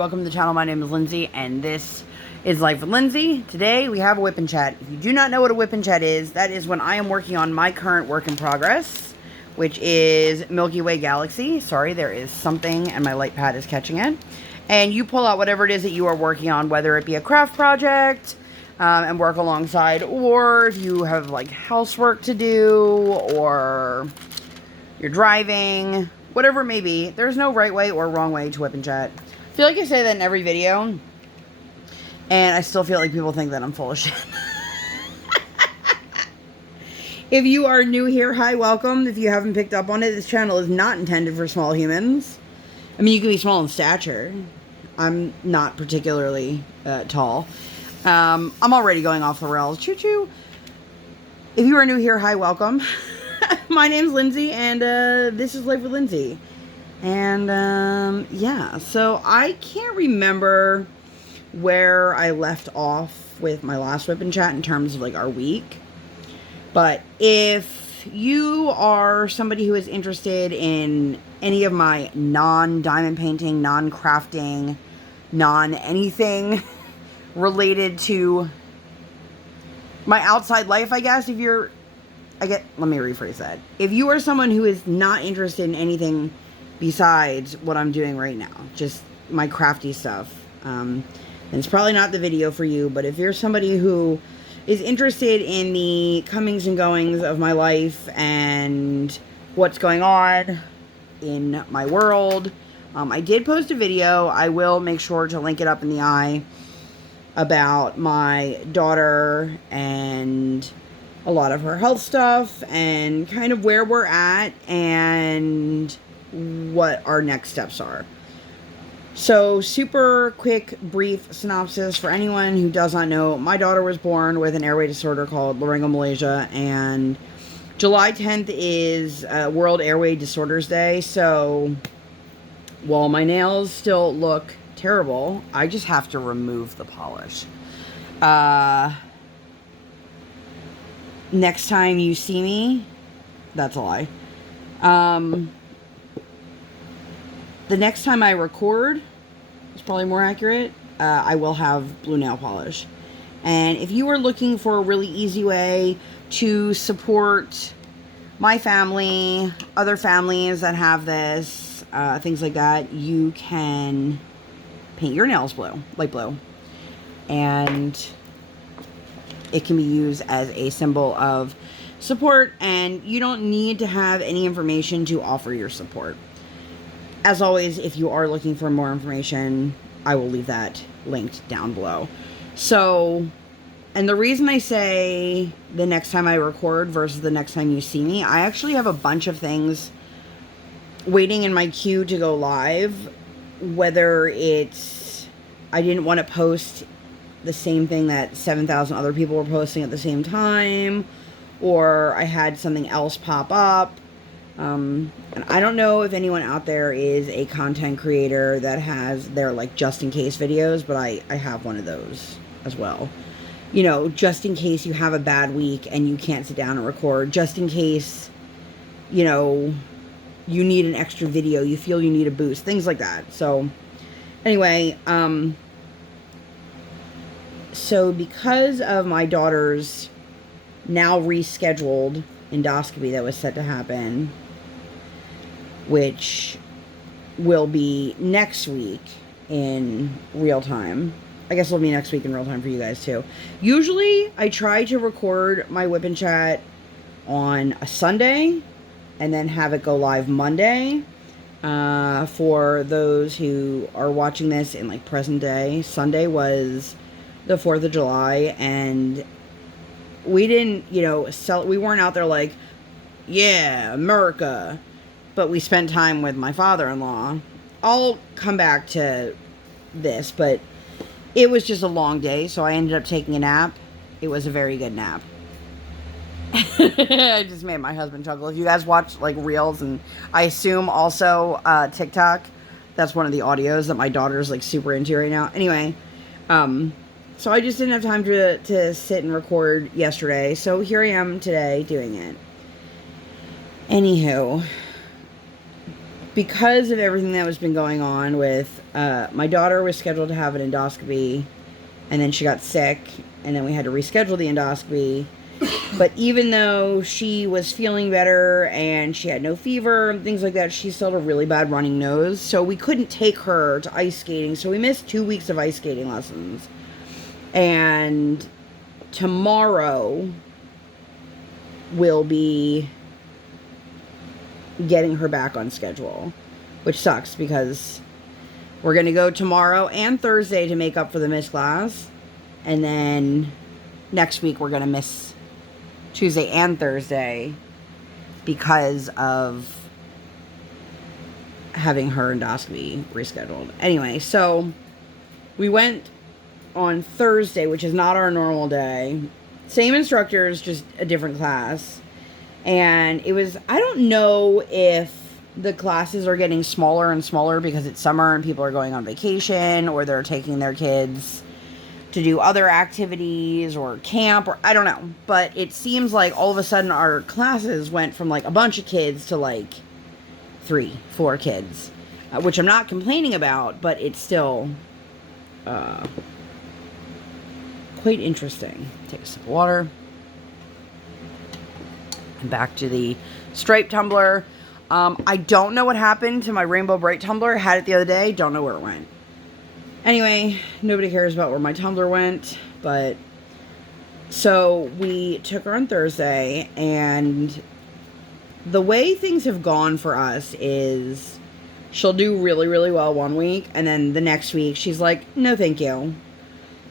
welcome to the channel. My name is Lindsay, and this is Life with Lindsay. Today, we have a WIP Chat. If you do not know what a WIP Chat is, that is when I am working on my current work in progress, which is Milky Way Galaxy. Sorry, there is something, and my light pad is catching it. And you pull out whatever it is that you are working on, whether it be a craft project, and work alongside, or if you have, like, housework to do, or you're driving, whatever it may be. There's no right way or wrong way to WIP Chat. I feel like I say that in every video, and I still feel like people think that I'm full of shit. If you are new here, hi, welcome. If you haven't picked up on it, this channel is not intended for small humans. I mean, you can be small in stature. I'm not particularly tall. I'm already going off the rails. Choo-choo. If you are new here, hi, welcome. My name's Lindsay, and this is Life with Lindsay. And, yeah, so I can't remember where I left off with my last WIP Chat in terms of, like, our week. But if you are somebody who is interested in any of my non-diamond painting, non-crafting, non-anything related to my outside life, I guess, let me rephrase that. If you are someone who is not interested in anything besides what I'm doing right now, just my crafty stuff, then it's probably not the video for you. But if you're somebody who is interested in the comings and goings of my life and what's going on in my world, I did post a video. I will make sure to link it up in the eye about my daughter and a lot of her health stuff and kind of where we're at and what our next steps are. So, super quick, brief synopsis for anyone who does not know. My daughter was born with an airway disorder called Laryngomalacia, and July 10th is World Airway Disorders Day. So, while my nails still look terrible, I just have to remove the polish. Next time you see me, that's a lie. The next time I record, it's probably more accurate, I will have blue nail polish. And if you are looking for a really easy way to support my family, other families that have this, things like that, you can paint your nails blue, light blue. And it can be used as a symbol of support, and you don't need to have any information to offer your support. As always, if you are looking for more information, I will leave that linked down below. So, and the reason I say the next time I record versus the next time you see me, I actually have a bunch of things waiting in my queue to go live. Whether it's, I didn't want to post the same thing that 7,000 other people were posting at the same time, or I had something else pop up. And I don't know if anyone out there is a content creator that has their, like, just in case videos, but I have one of those as well. You know, just in case you have a bad week and you can't sit down and record, just in case, you know, you need an extra video, you feel you need a boost, things like that. So, anyway, so because of my daughter's now rescheduled endoscopy that was set to happen, which will be next week in real time. I guess it'll be next week in real time for you guys too. Usually I try to record my WIP Chat on a Sunday and then have it go live Monday. For those who are watching this in, like, present day, Sunday was the 4th of July, and we didn't, you know, we weren't out there like, yeah, America, but we spent time with my father-in-law. I'll come back to this, but it was just a long day, so I ended up taking a nap. It was a very good nap. I just made my husband chuckle. If you guys watch, like, Reels, and I assume also TikTok, that's one of the audios that my daughter's, like, super into right now. Anyway, so I just didn't have time to sit and record yesterday, so here I am today doing it. Anywho, because of everything that has been going on with my daughter was scheduled to have an endoscopy, and then she got sick, and then we had to reschedule the endoscopy. But even though she was feeling better and she had no fever and things like that, she still had a really bad running nose. So we couldn't take her to ice skating. So we missed 2 weeks of ice skating lessons. And tomorrow we'll be getting her back on schedule, which sucks because we're going to go tomorrow and Thursday to make up for the missed class. And then next week we're going to miss Tuesday and Thursday because of having her endoscopy rescheduled. Anyway, so we went on Thursday, which is not our normal day. Same instructors, just a different class. And it was, I don't know if the classes are getting smaller and smaller because it's summer and people are going on vacation, or they're taking their kids to do other activities or camp, or I don't know. But it seems like all of a sudden our classes went from like a bunch of kids to like 3-4 kids, which I'm not complaining about, but it's still quite interesting. Take a sip of water. And back to the striped tumbler. I don't know what happened to my Rainbow Bright tumbler. I had it the other day. Don't know where it went. Anyway, nobody cares about where my tumbler went, but so we took her on Thursday, and the way things have gone for us is she'll do really, really well one week, and then the next week she's like, no thank you.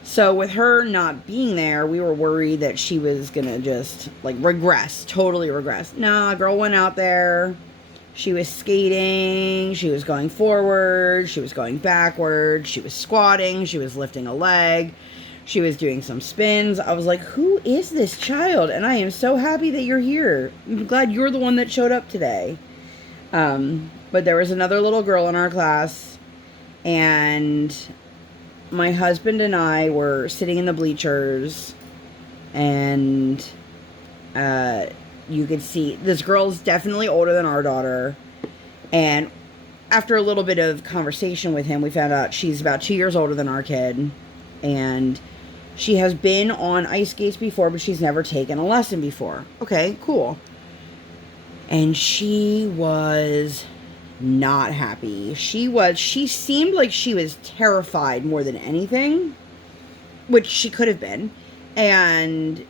So with her not being there, we were worried that she was gonna just like regress, totally regress. Nah, girl went out there. She was skating, she was going forward, she was going backward, she was squatting, she was lifting a leg, she was doing some spins. I was like, who is this child? And I am so happy that you're here. I'm glad you're the one that showed up today. But there was another little girl in our class, and my husband and I were sitting in the bleachers, and you could see this girl's definitely older than our daughter. And after a little bit of conversation with him, we found out she's about 2 years older than our kid. And she has been on ice skates before, but she's never taken a lesson before. Okay, cool. And she was not happy. She seemed like she was terrified more than anything, which she could have been. And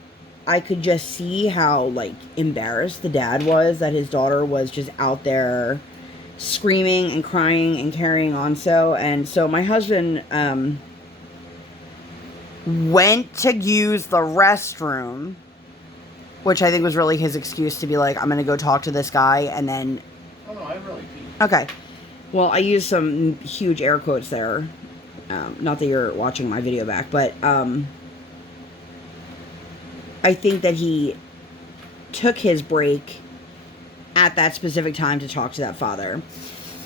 I could just see how, like, embarrassed the dad was that his daughter was just out there screaming and crying and carrying on so. And so my husband went to use the restroom, which I think was really his excuse to be like, I'm going to go talk to this guy, and then... Oh, no, I really peed. Okay. Well, I used some huge air quotes there. Not that you're watching my video back, but... I think that he took his break at that specific time to talk to that father.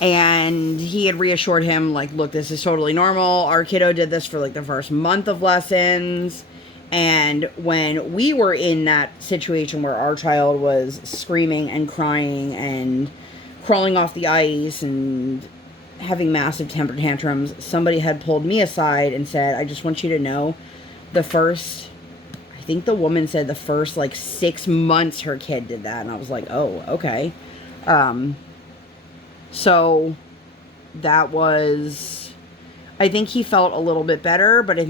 And he had reassured him, like, look, this is totally normal. Our kiddo did this for, like, the first month of lessons. And when we were in that situation where our child was screaming and crying and crawling off the ice and having massive temper tantrums, somebody had pulled me aside and said, I just want you to know, I think the woman said the first, like, 6 months her kid did that. And I was like, oh, okay. So that was, I think he felt a little bit better, but I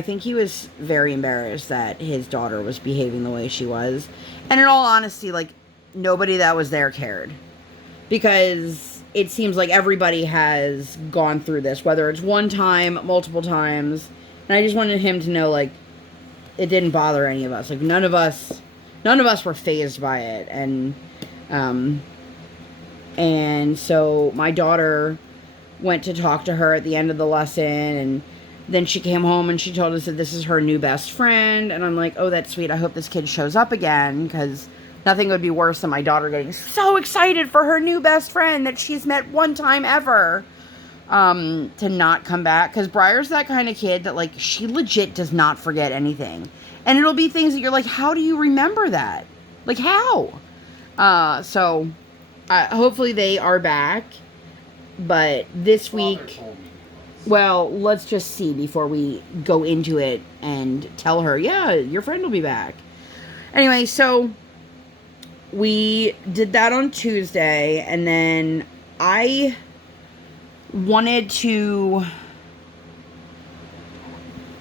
think he was very embarrassed that his daughter was behaving the way she was. And in all honesty, like, nobody that was there cared, because it seems like everybody has gone through this, whether it's one time, multiple times. And I just wanted him to know, like, it didn't bother any of us. Like, none of us were fazed by it. And so my daughter went to talk to her at the end of the lesson, and then she came home and she told us that this is her new best friend. And I'm like, oh, that's sweet. I hope this kid shows up again, because nothing would be worse than my daughter getting so excited for her new best friend that she's met one time ever, to not come back. Because Briar's that kind of kid that, like, she legit does not forget anything. And it'll be things that you're like, how do you remember that? Like, how? Hopefully they are back. But this week... Well, let's just see before we go into it and tell her, yeah, your friend will be back. Anyway, so we did that on Tuesday, and then I wanted to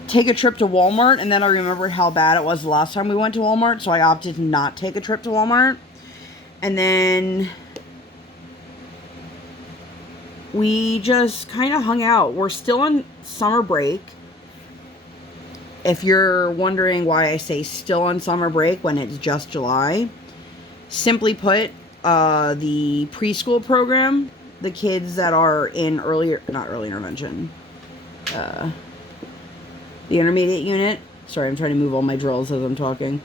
take a trip to Walmart, and then I remembered how bad it was the last time we went to Walmart, so I opted to not take a trip to Walmart. And then we just kind of hung out. We're still on summer break. If you're wondering why I say still on summer break when it's just July, simply put, the preschool program, the kids that are in not early intervention, the intermediate unit. Sorry, I'm trying to move all my drills as I'm talking.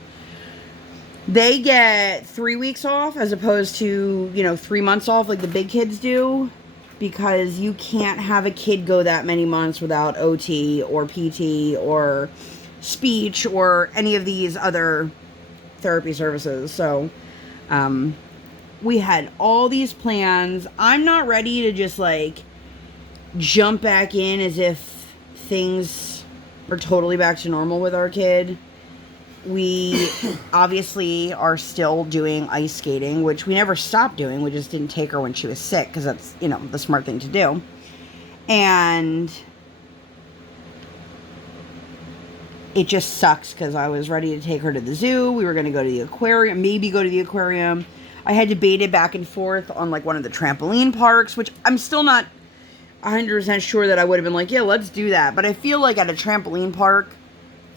They get 3 weeks off as opposed to, 3 months off like the big kids do, because you can't have a kid go that many months without OT or PT or speech or any of these other therapy services. So, we had all these plans. I'm not ready to just like jump back in as if things are totally back to normal with our kid. We obviously are still doing ice skating, which we never stopped doing. We just didn't take her when she was sick because that's, the smart thing to do. And it just sucks because I was ready to take her to the zoo. We were going to go to the aquarium, maybe go to the aquarium. I had debated back and forth on like one of the trampoline parks, which I'm still not 100% sure that I would have been like, yeah, let's do that. But I feel like at a trampoline park,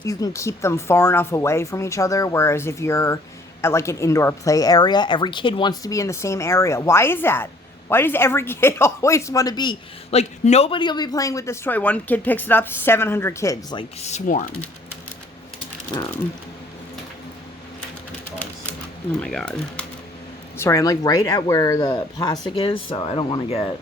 you can keep them far enough away from each other. Whereas if you're at like an indoor play area, every kid wants to be in the same area. Why is that? Why does every kid always want to be like, nobody will be playing with this toy. One kid picks it up, 700 kids like swarm. Oh my God. Sorry, I'm like right at where the plastic is, so I don't want to get...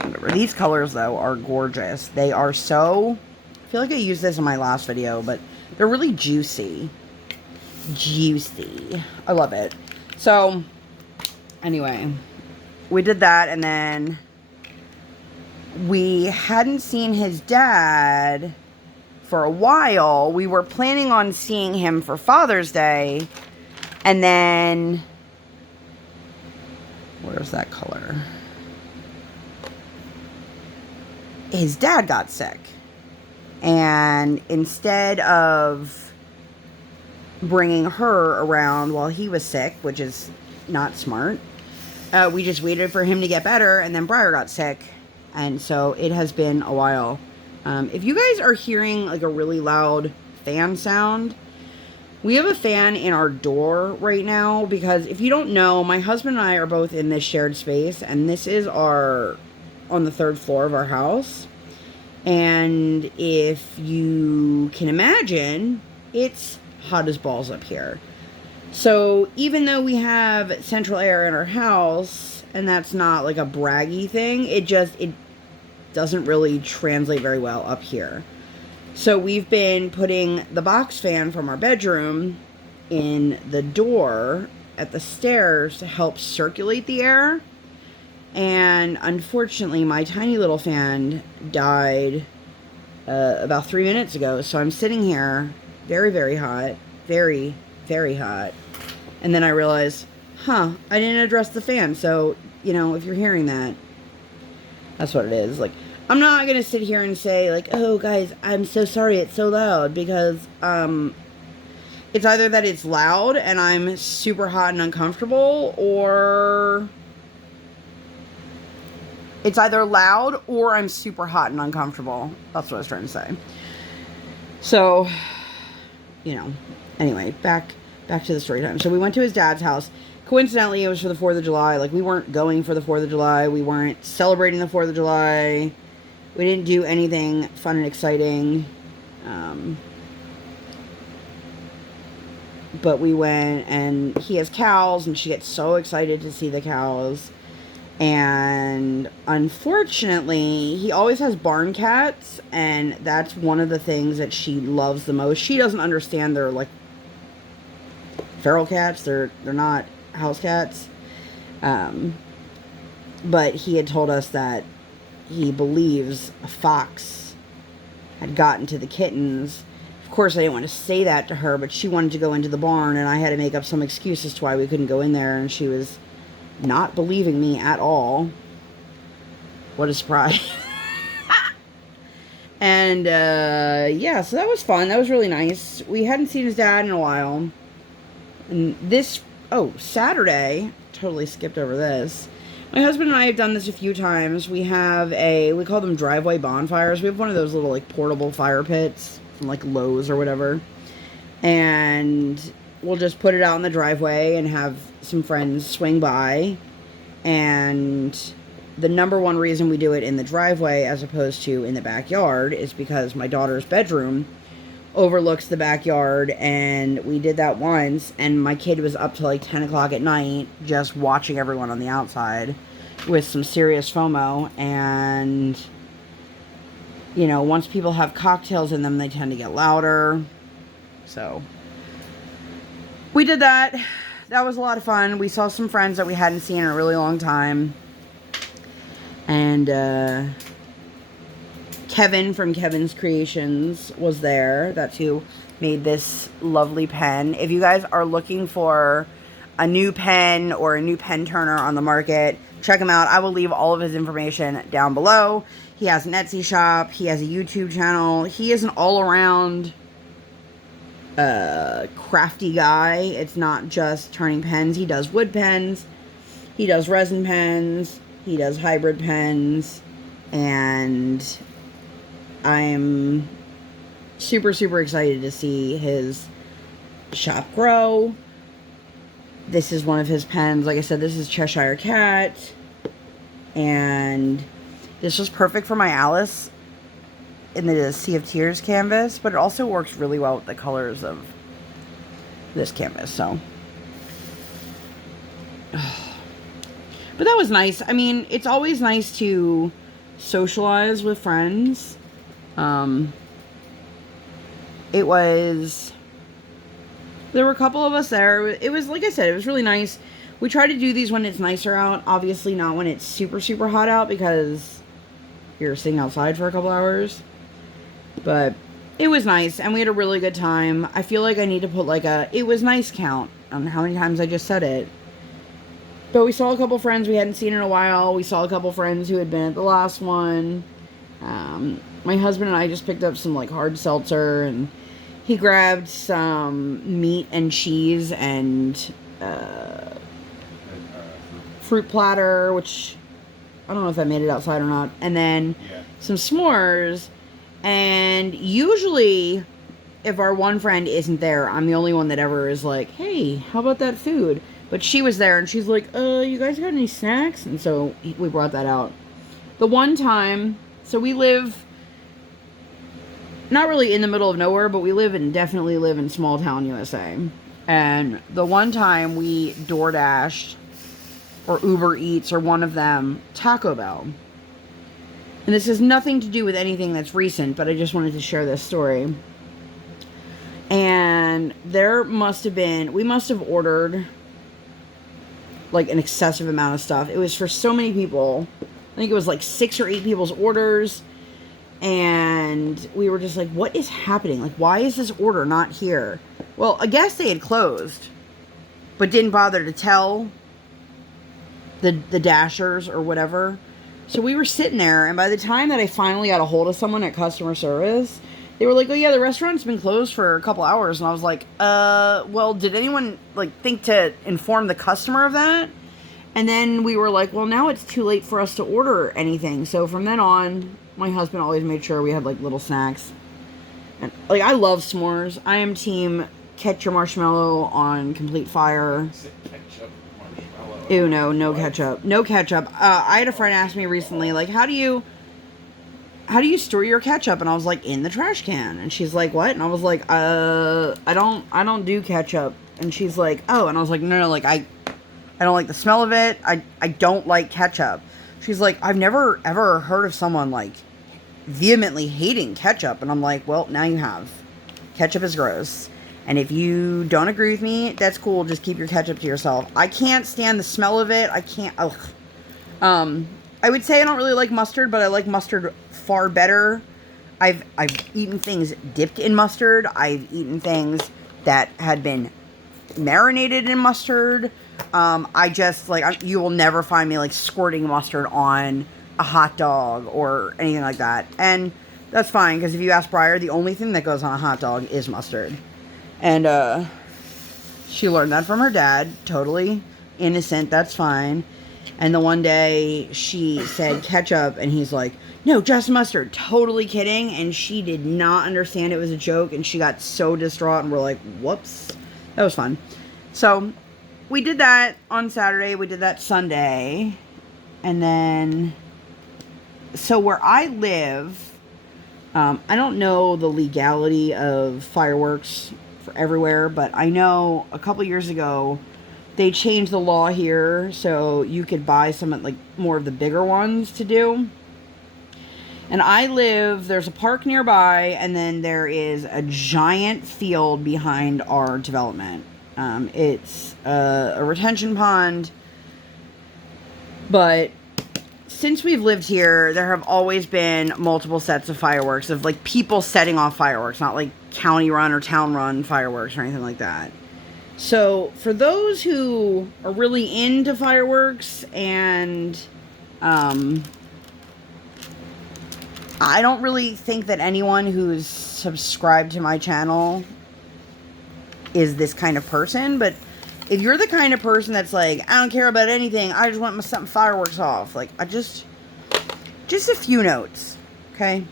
Whatever. These colors, though, are gorgeous. They are so... I feel like I used this in my last video, but they're really juicy. Juicy. I love it. So, anyway, we did that, and then we hadn't seen his dad for a while. We were planning on seeing him for Father's Day, and then... Where's that color? His dad got sick, and instead of bringing her around while he was sick, which is not smart, we just waited for him to get better, and then Briar got sick, and so it has been a while. If you guys are hearing like a really loud fan sound, we have a fan in our door right now, because if you don't know, my husband and I are both in this shared space, and this is on the 3rd floor of our house. And if you can imagine, it's hot as balls up here. So even though we have central air in our house, and that's not like a braggy thing, it doesn't really translate very well up here. So we've been putting the box fan from our bedroom in the door at the stairs to help circulate the air. And unfortunately, my tiny little fan died about 3 minutes ago. So I'm sitting here, very, very hot, very, very hot. And then I realized, I didn't address the fan. So, if you're hearing that, that's what it is. Like, I'm not going to sit here and say, like, oh, guys, I'm so sorry it's so loud. Because it's either that it's loud and I'm super hot and uncomfortable, or... It's either loud or I'm super hot and uncomfortable. That's what I was trying to say. So, anyway, back to the story time. So we went to his dad's house. Coincidentally, it was for the 4th of July. Like, we weren't going for the 4th of July. We weren't celebrating the 4th of July. We didn't do anything fun and exciting. But we went, and he has cows, and she gets so excited to see the cows. And unfortunately, he always has barn cats, and that's one of the things that she loves the most. She doesn't understand they're like feral cats. They're not house cats. But he had told us that he believes a fox had gotten to the kittens. Of course, I didn't want to say that to her, but she wanted to go into the barn, and I had to make up some excuse as to why we couldn't go in there, and she was not believing me at all. What a surprise. And, yeah, so that was fun. That was really nice. We hadn't seen his dad in a while. And Saturday, totally skipped over this. My husband and I have done this a few times. We have we call them driveway bonfires. We have one of those little, like, portable fire pits from, like, Lowe's or whatever. And we'll just put it out in the driveway and have some friends swing by. And the number one reason we do it in the driveway as opposed to in the backyard is because my daughter's bedroom overlooks the backyard, and we did that once, and my kid was up till like 10 o'clock at night just watching everyone on the outside with some serious FOMO. And, you know, once people have cocktails in them, they tend to get louder. So we did that. That was a lot of fun. We saw some friends that we hadn't seen in a really long time. And Kevin from Kevin's Kreations was there. That's who made this lovely pen. If you guys are looking for a new pen or a new pen turner on the market, check him out. I will leave all of his information down below. He has an Etsy shop. He has a YouTube channel. He is an all-around crafty guy. It's not just turning pens. He does wood pens. He does resin pens. He does hybrid pens, and I'm super, super excited to see his shop grow. This is one of his pens. Like I said, this is Cheshire Cat, and this was perfect for my Alice in the Sea of Tears canvas, but it also works really well with the colors of this canvas, so. But that was nice. I mean, it's always nice to socialize with friends. There were a couple of us there. It was, like I said, it was really nice. We try to do these when it's nicer out. Obviously not when it's super, super hot out, because you're sitting outside for a couple hours. But it was nice, and we had a really good time. I feel like I need to put like a it was nice count on how many times I just said it. But we saw a couple friends we hadn't seen in a while. We saw a couple friends who had been at the last one. My husband and I just picked up some like hard seltzer, and he grabbed some meat and cheese and fruit platter, which I don't know if I made it outside or not. And then some s'mores. And usually, if our one friend isn't there, I'm the only one that ever is like, hey, how about that food? But she was there, and she's like, you guys got any snacks? And so we brought that out. The one time, so we live, not really in the middle of nowhere, but we definitely live in small town USA. And the one time we DoorDashed, or Uber Eats, or one of them, Taco Bell. And this has nothing to do with anything that's recent, but I just wanted to share this story. And we must have ordered like an excessive amount of stuff. It was for so many people. I think it was like 6 or 8 people's orders. And we were just like, what is happening? Like, why is this order not here? Well, I guess they had closed, but didn't bother to tell the dashers or whatever. So we were sitting there, and by the time that I finally got a hold of someone at customer service, they were like, oh yeah, the restaurant's been closed for a couple hours. And I was like, well, did anyone like think to inform the customer of that? And then we were like, well, now it's too late for us to order anything. So from then on, my husband always made sure we had like little snacks. And like, I love s'mores. I am team catch your marshmallow on complete fire. Ew, no ketchup. No ketchup. I had a friend ask me recently, like, how do you store your ketchup? And I was like, in the trash can. And she's like, what? And I was like, I don't do ketchup. And she's like, oh. And I was like, no, like, I don't like the smell of it. I don't like ketchup. She's like, I've never ever heard of someone like vehemently hating ketchup. And I'm like, well, now you have. Ketchup is gross. And if you don't agree with me, that's cool. Just keep your ketchup to yourself. I can't stand the smell of it. I can't. Ugh. I would say I don't really like mustard, but I like mustard far better. I've eaten things dipped in mustard. I've eaten things that had been marinated in mustard. I just, like, you will never find me, like, squirting mustard on a hot dog or anything like that. And that's fine, because if you ask Briar, the only thing that goes on a hot dog is mustard. And, she learned that from her dad. Totally innocent. That's fine. And the one day she said ketchup, and he's like, no, just mustard. Totally kidding. And she did not understand it was a joke, and she got so distraught, and we're like, whoops. That was fun. So we did that on Saturday. We did that Sunday. And then, so where I live, I don't know the legality of fireworks for everywhere, but I know a couple years ago they changed the law here so you could buy some, like, more of the bigger ones to do. And I live, there's a park nearby, and then there is a giant field behind our development. It's a retention pond, but since we've lived here, there have always been multiple sets of fireworks, of, like, people setting off fireworks, not like county run or town run fireworks or anything like that. So for those who are really into fireworks, and I don't really think that anyone who's subscribed to my channel is this kind of person, but if you're the kind of person that's like, I don't care about anything, I just want my something fireworks off, like, just a few notes, okay?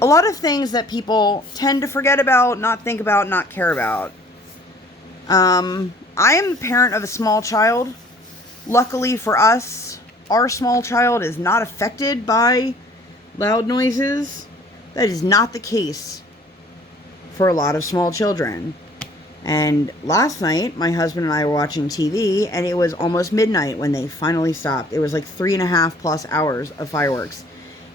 A lot of things that people tend to forget about, not think about, not care about. I am the parent of a small child. Luckily for us, our small child is not affected by loud noises. That is not the case for a lot of small children. And last night, my husband and I were watching TV, and it was almost midnight when they finally stopped. It was like 3.5+ hours of fireworks.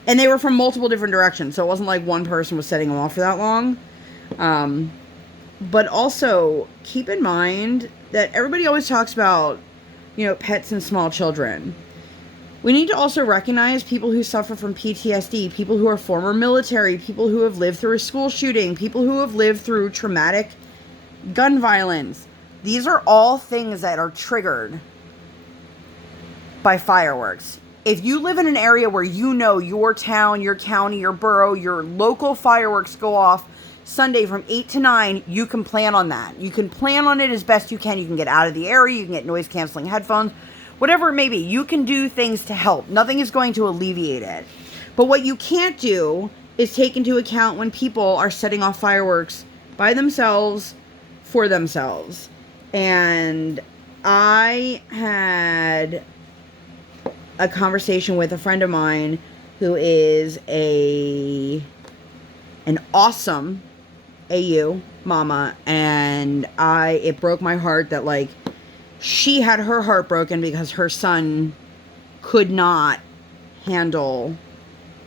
And they were from multiple different directions, so it wasn't like one person was setting them off for that long. But also, keep in mind that everybody always talks about, you know, pets and small children. We need to also recognize people who suffer from PTSD, people who are former military, people who have lived through a school shooting, people who have lived through traumatic gun violence. These are all things that are triggered by fireworks. If you live in an area where you know your town, your county, your borough, your local fireworks go off Sunday from 8 to 9, you can plan on that. You can plan on it as best you can. You can get out of the area. You can get noise canceling headphones. Whatever it may be, you can do things to help. Nothing is going to alleviate it. But what you can't do is take into account when people are setting off fireworks by themselves, for themselves. And I had a conversation with a friend of mine who is an awesome AU mama, and it broke my heart that, like, she had her heart broken because her son could not handle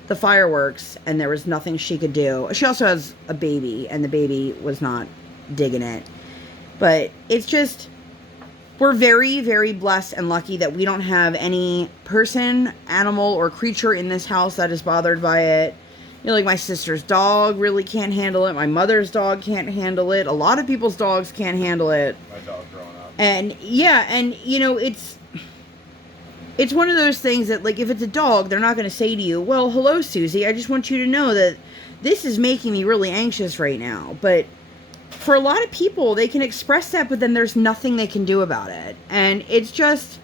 the fireworks, and there was nothing she could do. She also has a baby, and the baby was not digging it. But it's just, we're very, very blessed and lucky that we don't have any person, animal, or creature in this house that is bothered by it. You know, like, my sister's dog really can't handle it. My mother's dog can't handle it. A lot of people's dogs can't handle it. My dog growing up. And, yeah, and, you know, it's one of those things that, like, if it's a dog, they're not going to say to you, well, hello, Susie, I just want you to know that this is making me really anxious right now. But for a lot of people, they can express that, but then there's nothing they can do about it. And it's just,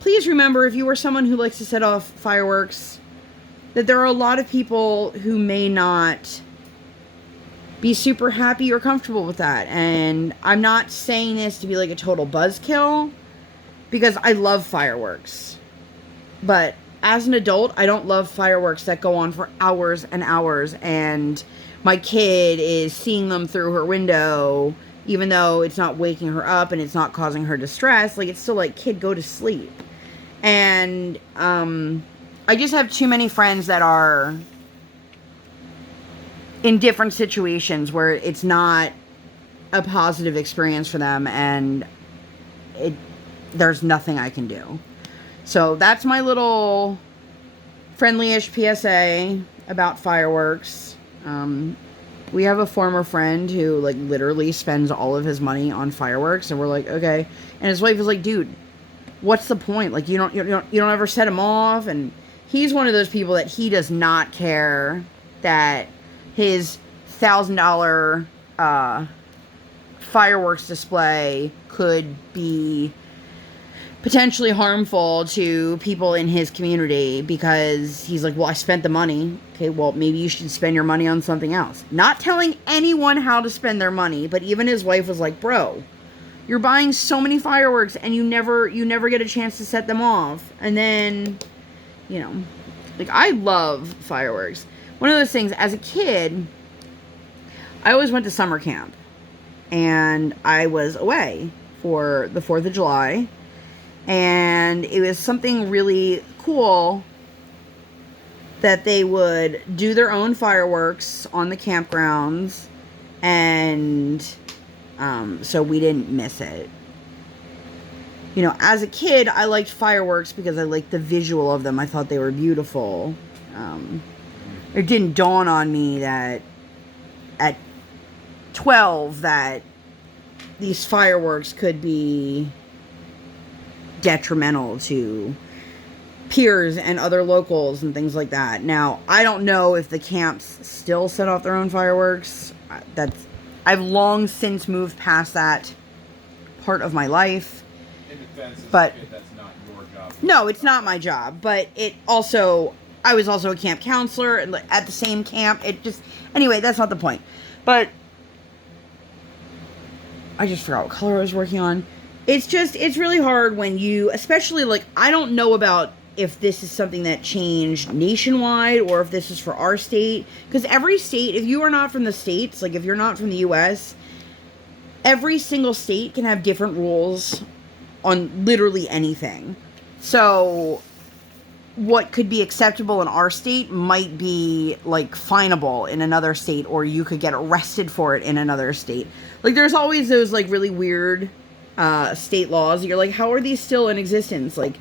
please remember, if you are someone who likes to set off fireworks, that there are a lot of people who may not be super happy or comfortable with that. And I'm not saying this to be like a total buzzkill, because I love fireworks. But as an adult, I don't love fireworks that go on for hours and hours, and my kid is seeing them through her window, even though it's not waking her up and it's not causing her distress. Like, it's still like, kid, go to sleep. And I just have too many friends that are in different situations where it's not a positive experience for them, and there's nothing I can do. So that's my little friendly-ish PSA about fireworks. We have a former friend who, like, literally spends all of his money on fireworks, and we're like, okay. And his wife is like, dude, what's the point? Like, you don't ever set him off. And he's one of those people that he does not care that his $1,000 fireworks display could be potentially harmful to people in his community, because he's like, well, I spent the money. Okay, well, maybe you should spend your money on something else. Not telling anyone how to spend their money, but even his wife was like, bro, you're buying so many fireworks and you never get a chance to set them off. And then, you know, like, I love fireworks. One of those things, as a kid, I always went to summer camp, and I was away for the 4th of July. And it was something really cool that they would do their own fireworks on the campgrounds. And so we didn't miss it. You know, as a kid, I liked fireworks because I liked the visual of them. I thought they were beautiful. It didn't dawn on me that at 12 that these fireworks could be detrimental to peers and other locals and things like that. Now, I don't know if the camps still set off their own fireworks. I've long since moved past that part of my life. In defense, but that's not your job. No, it's not my job. But I was also a camp counselor at the same camp. Anyway, that's not the point. But I just forgot what color I was working on. It's really hard when you, especially, like, I don't know about if this is something that changed nationwide or if this is for our state. Because every state, if you are not from the States, like if you're not from the U.S., every single state can have different rules on literally anything. So what could be acceptable in our state might be, like, finable in another state, or you could get arrested for it in another state. Like, there's always those, like, really weird state laws. You're like, how are these still in existence? Like,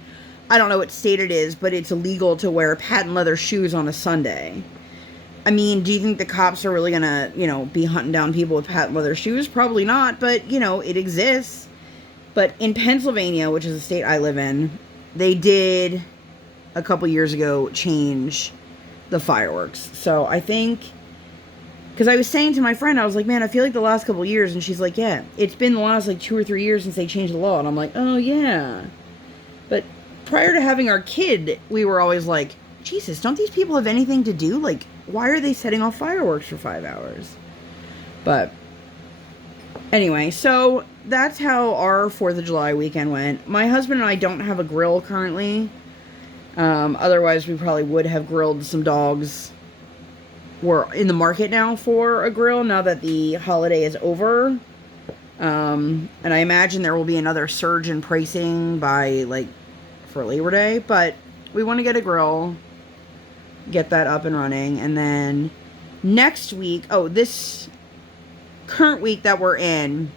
I don't know what state it is, but it's illegal to wear patent leather shoes on a Sunday. I mean, do you think the cops are really gonna, be hunting down people with patent leather shoes? Probably not, but, it exists. But in Pennsylvania, which is the state I live in, they did, a couple years ago, change the fireworks. So I think, because I was saying to my friend, I was like, man, I feel like the last couple years, and she's like, yeah, it's been the last, like, 2 or 3 years since they changed the law. And I'm like, oh, yeah. But prior to having our kid, we were always like, Jesus, don't these people have anything to do? Like, why are they setting off fireworks for 5 hours? But anyway, so that's how our 4th of July weekend went. My husband and I don't have a grill currently. Otherwise, we probably would have grilled some dogs. We're in the market now for a grill now that the holiday is over. And I imagine there will be another surge in pricing for Labor Day. But we want to get a grill, get that up and running. And then next week, this current week that we're in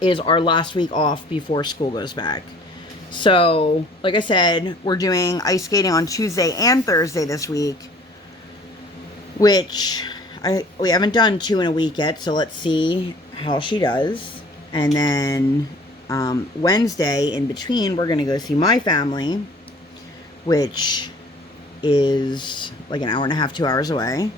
is our last week off before school goes back. So, like I said, we're doing ice skating on Tuesday and Thursday this week, which we haven't done 2 in a week yet, so let's see how she does. And then Wednesday, in between, we're going to go see my family, which is like an hour and a half, 2 hours away.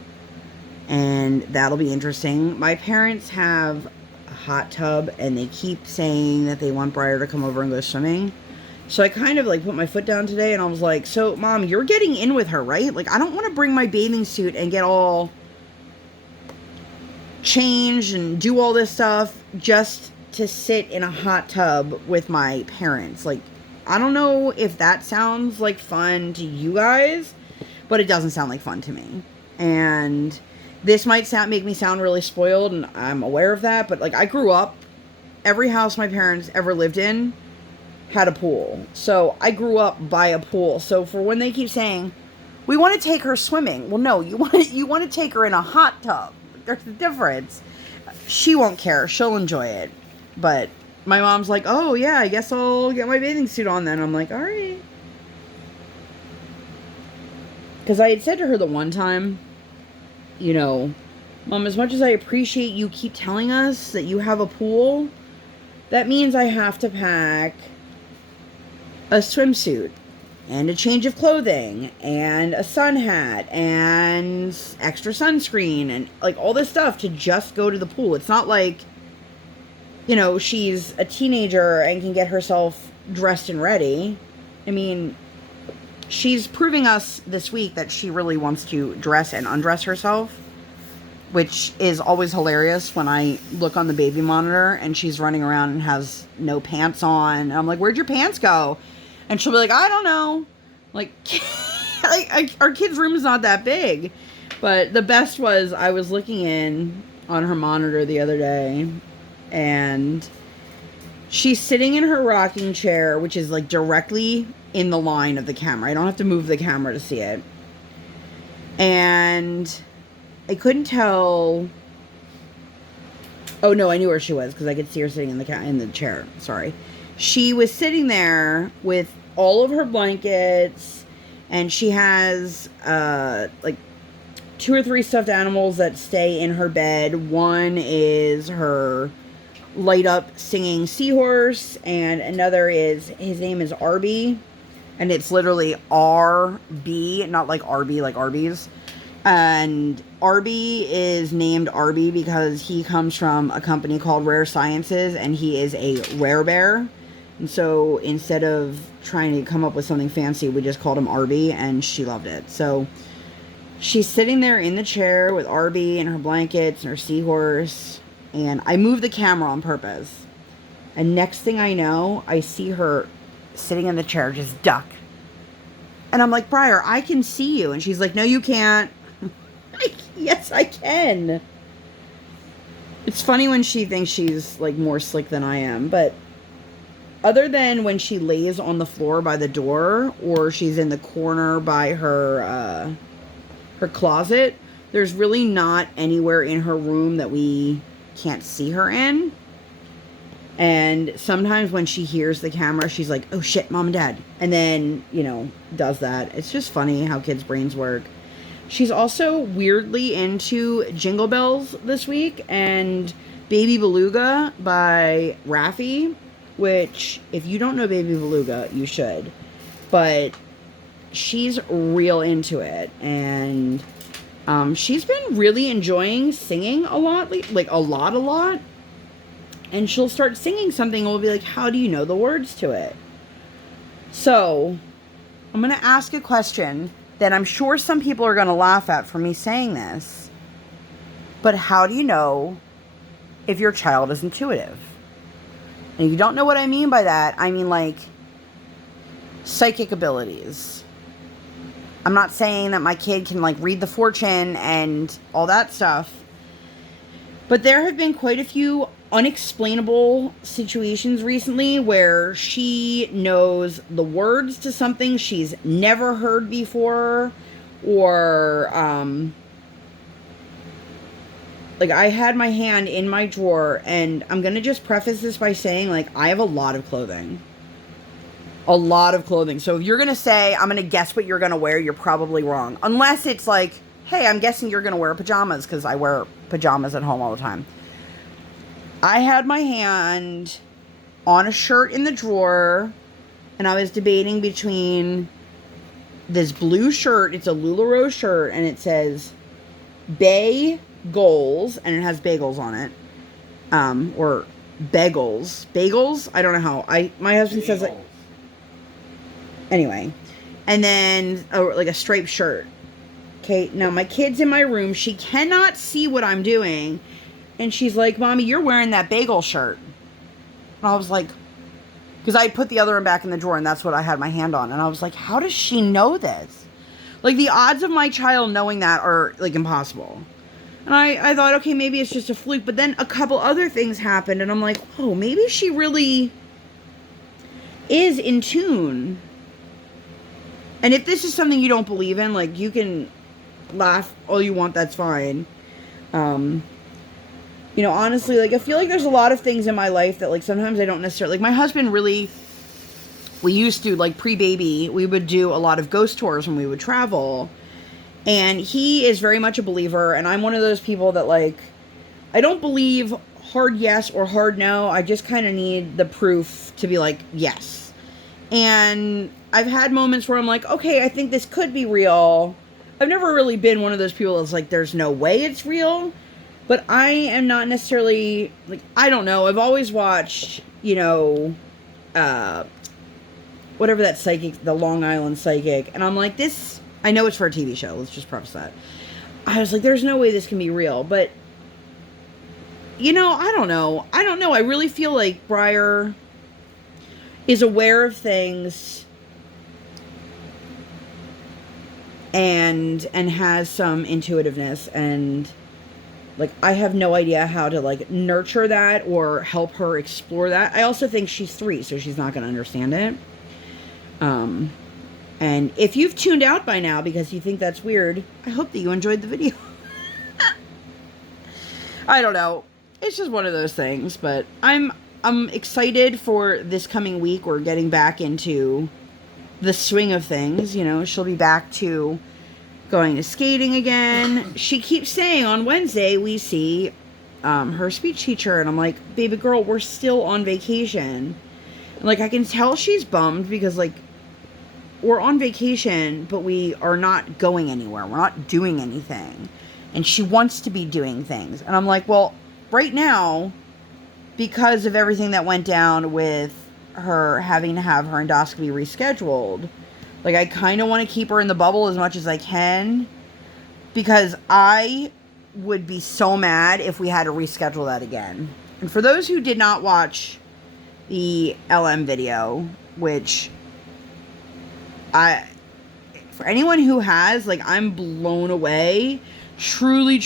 And that'll be interesting. My parents have a hot tub, and they keep saying that they want Briar to come over and go swimming. So I kind of, like, put my foot down today, and I was like, so, Mom, you're getting in with her, right? Like, I don't want to bring my bathing suit and get all changed and do all this stuff just to sit in a hot tub with my parents. Like, I don't know if that sounds like fun to you guys, but it doesn't sound like fun to me. And this might make me sound really spoiled, and I'm aware of that, but, like, I grew up, every house my parents ever lived in had a pool. So I grew up by a pool. So for when they keep saying, we want to take her swimming. Well, no, you want to take her in a hot tub. There's a difference. She won't care. She'll enjoy it. But my mom's like, oh, yeah, I guess I'll get my bathing suit on then. I'm like, all right. because I had said to her the one time, you know, Mom, as much as I appreciate you keep telling us that you have a pool, that means I have to pack a swimsuit and a change of clothing and a sun hat and extra sunscreen and like all this stuff to just go to the pool. It's not like, you know, she's a teenager and can get herself dressed and ready. I mean, she's proving us this week that she really wants to dress and undress herself, which is always hilarious when I look on the baby monitor and she's running around and has no pants on. And I'm like, where'd your pants go? And she'll be like, I don't know. Like, our kid's room is not that big. But the best was I was looking in on her monitor the other day, and she's sitting in her rocking chair, which is like directly in the line of the camera. I don't have to move the camera to see it. And I couldn't tell. Oh no, I knew where she was because I could see her sitting in the chair. Sorry. She was sitting there with all of her blankets, and she has like 2 or 3 stuffed animals that stay in her bed. One is her light up singing seahorse, and another is, his name is Arby, and it's literally R-B, not like Arby like Arby's. And Arby is named Arby because he comes from a company called Rare Sciences, and he is a rare bear. And so instead of trying to come up with something fancy, we just called him Arby, and she loved it. So she's sitting there in the chair with Arby and her blankets and her seahorse, and I moved the camera on purpose. And next thing I know, I see her sitting in the chair, just duck. And I'm like, Briar, I can see you. And she's like, no, you can't. Yes, I can. It's funny when she thinks she's like more slick than I am, but other than when she lays on the floor by the door or she's in the corner by her her closet, there's really not anywhere in her room that we can't see her in. And sometimes when she hears the camera, she's like, oh shit, Mom and Dad. And then, you know, does that. It's just funny how kids' brains work. She's also weirdly into Jingle Bells this week and Baby Beluga by Raffi, which, if you don't know Baby Beluga, you should. But she's real into it. And she's been really enjoying singing a lot. Like, a lot. And she'll start singing something and we'll be like, how do you know the words to it? So, I'm going to ask a question that I'm sure some people are going to laugh at for me saying this. But how do you know if your child is intuitive? And if you don't know what I mean by that, I mean like psychic abilities. I'm not saying that my kid can like read the fortune and all that stuff. But there have been quite a few unexplainable situations recently where she knows the words to something she's never heard before, or like I had my hand in my drawer, and I'm gonna just preface this by saying, like, I have a lot of clothing. So if you're gonna say I'm gonna guess what you're gonna wear, you're probably wrong, unless it's like, hey, I'm guessing you're gonna wear pajamas, because I wear pajamas at home all the time. I had my hand on a shirt in the drawer, and I was debating between this blue shirt. It's a LuLaRoe shirt, and it says Bagels, and it has bagels on it. Or bagels. Bagels? I don't know how. My husband says it. Anyway. And then, like a striped shirt. Okay, now my kid's in my room. She cannot see what I'm doing. And she's like, Mommy, you're wearing that bagel shirt. And I was like, because I put the other one back in the drawer, and that's what I had my hand on. And I was like, how does she know this? Like, the odds of my child knowing that are, like, impossible. And I thought, okay, maybe it's just a fluke. But then a couple other things happened, and I'm like, oh, maybe she really is in tune. And if this is something you don't believe in, like, you can laugh all you want, that's fine. You know, honestly, like, I feel like there's a lot of things in my life that, like, sometimes I don't necessarily... Like, my husband really... We used to, like, pre-baby, we would do a lot of ghost tours when we would travel. And he is very much a believer, and I'm one of those people that, like, I don't believe hard yes or hard no. I just kind of need the proof to be like, yes. And I've had moments where I'm like, okay, I think this could be real. I've never really been one of those people that's like, there's no way it's real. But I am not necessarily, like, I don't know. I've always watched, you know, whatever that psychic, the Long Island psychic. And I'm like, this, I know it's for a TV show. Let's just preface that. I was like, there's no way this can be real. But, you know, I don't know. I really feel like Briar is aware of things and has some intuitiveness, and like I have no idea how to like nurture that or help her explore that. I also think she's 3, so she's not going to understand it. And if you've tuned out by now because you think that's weird, I hope that you enjoyed the video. I don't know. It's just one of those things, but I'm excited for this coming week. We're getting back into the swing of things. You know, she'll be back to going to skating again. She keeps saying on Wednesday we see her speech teacher, and I'm like, baby girl, we're still on vacation. And like, I can tell she's bummed because like we're on vacation, but we are not going anywhere. We're not doing anything. And she wants to be doing things. And I'm like, well, right now, because of everything that went down with her having to have her endoscopy rescheduled, like, I kind of want to keep her in the bubble as much as I can, because I would be so mad if we had to reschedule that again. And for those who did not watch the LM video, which for anyone who has, like, I'm blown away, truly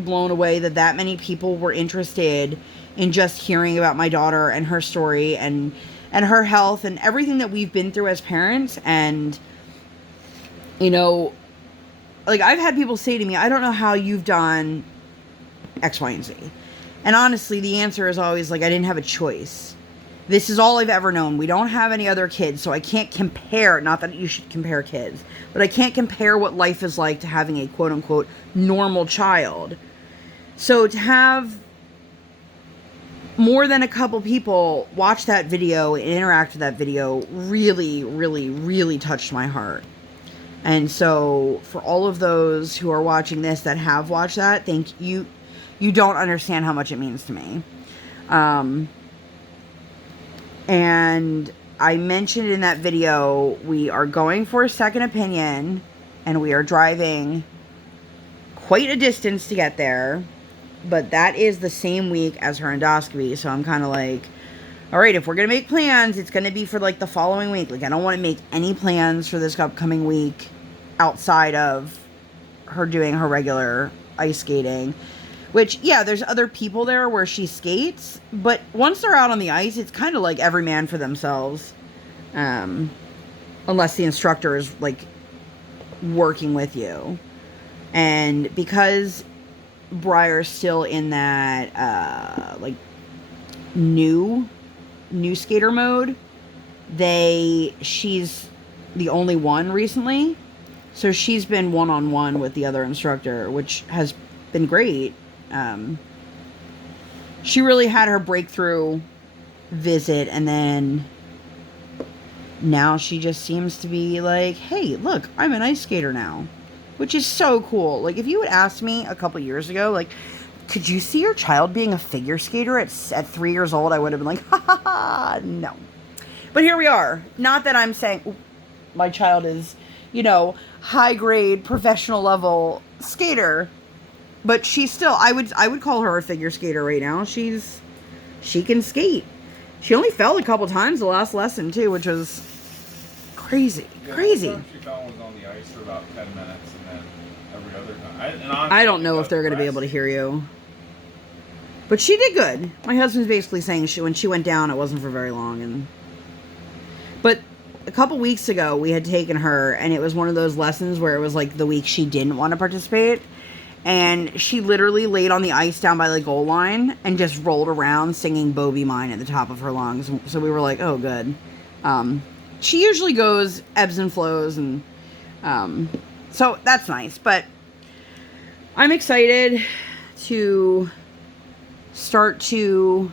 blown away that many people were interested in just hearing about my daughter and her story and her health and everything that we've been through as parents. And, you know, like, I've had people say to me, I don't know how you've done X, Y, and Z. And honestly, the answer is always, like, I didn't have a choice. This is all I've ever known. We don't have any other kids, so I can't compare, not that you should compare kids, but I can't compare what life is like to having a quote-unquote normal child. So to have more than a couple people watch that video and interact with that video really touched my heart. And so for all of those who are watching this that have watched that, thank you. You don't understand how much it means to me. And I mentioned in that video, we are going for a second opinion, and we are driving quite a distance to get there. But that is the same week as her endoscopy. So I'm kind of like, all right, if we're going to make plans, it's going to be for like the following week. Like, I don't want to make any plans for this upcoming week outside of her doing her regular ice skating. Which, yeah, there's other people there where she skates. But once they're out on the ice, it's kind of like every man for themselves. Unless the instructor is, like, working with you. And because Briar's still in that, like, new skater mode, she's the only one recently. So she's been one-on-one with the other instructor, which has been great. She really had her breakthrough visit, and then now she just seems to be like, hey, look, I'm an ice skater now, which is so cool. Like, if you had asked me a couple years ago, like, could you see your child being a figure skater at 3 years old, I would have been like, ha, no. But here we are. Not that I'm saying my child is, you know, high grade professional level skater. But she's still, I would call her a figure skater right now. She can skate. She only fell a couple times the last lesson too, which was crazy. Yeah, crazy. She fell was on the ice for about 10 minutes, and then every other time. I don't know if they're going to be able to hear you. But she did good. My husband's basically saying when she went down, it wasn't for very long. But a couple weeks ago, we had taken her, and it was one of those lessons where it was like the week she didn't want to participate. And she literally laid on the ice down by the goal line and just rolled around singing Bo Be Mine at the top of her lungs. So we were like, oh, good. She usually goes ebbs and flows, and So that's nice, but I'm excited to start to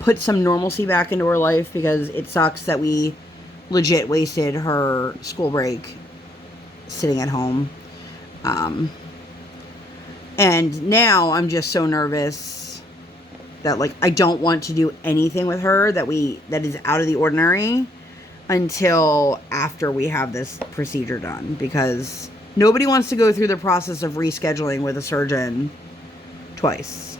put some normalcy back into her life, because it sucks that we legit wasted her school break sitting at home. And now I'm just so nervous that, like, I don't want to do anything with her that is out of the ordinary until after we have this procedure done, because nobody wants to go through the process of rescheduling with a surgeon twice.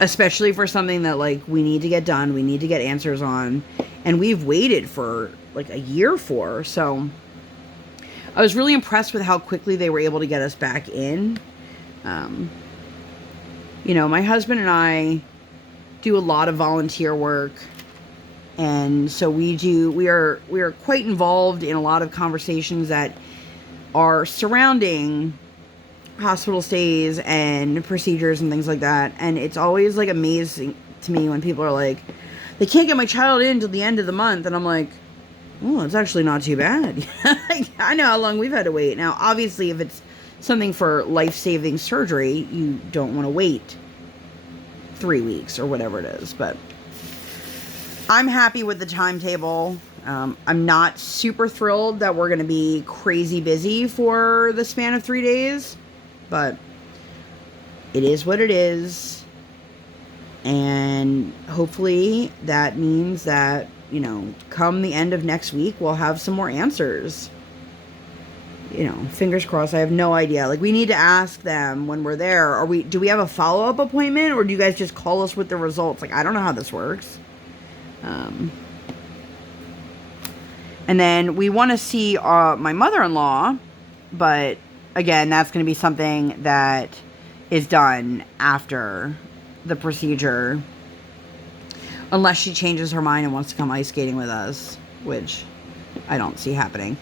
Especially for something that, like, we need to get done, we need to get answers on, and we've waited for, like, a year for. So I was really impressed with how quickly they were able to get us back in. You know, my husband and I do a lot of volunteer work, and so we are quite involved in a lot of conversations that are surrounding hospital stays and procedures and things like that. And it's always, like, amazing to me when people are like, they can't get my child in till the end of the month, and I'm like, oh, it's actually not too bad. I know how long we've had to wait. Now, obviously, if it's something for life-saving surgery, you don't want to wait 3 weeks or whatever it is, but I'm happy with the timetable. I'm not super thrilled that we're going to be crazy busy for the span of 3 days, but it is what it is. And hopefully that means that, you know, come the end of next week, we'll have some more answers. You know, fingers crossed. I have no idea. Like, we need to ask them when we're there. Do we have a follow-up appointment, or do you guys just call us with the results? Like, I don't know how this works. And then we want to see my mother-in-law, but again, that's going to be something that is done after the procedure, unless she changes her mind and wants to come ice skating with us, which I don't see happening.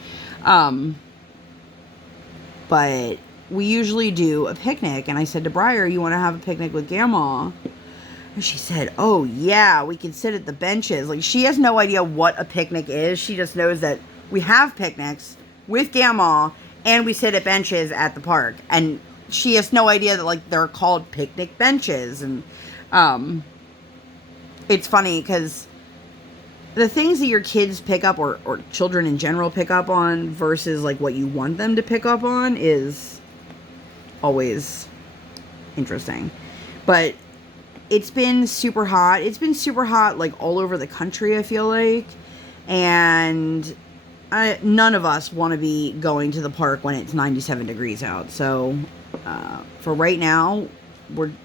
But we usually do a picnic, and I said to Briar, you want to have a picnic with Grandma? And she said, oh yeah, we can sit at the benches. Like, she has no idea what a picnic is. She just knows that we have picnics with Grandma, and we sit at benches at the park. And she has no idea that, like, they're called picnic benches. And it's funny because the things that your kids pick up, or children in general pick up on, versus, like, what you want them to pick up on is always interesting. But it's been super hot. It's been super hot, like, all over the country, I feel like. And none of us want to be going to the park when it's 97 degrees out. So, for right now,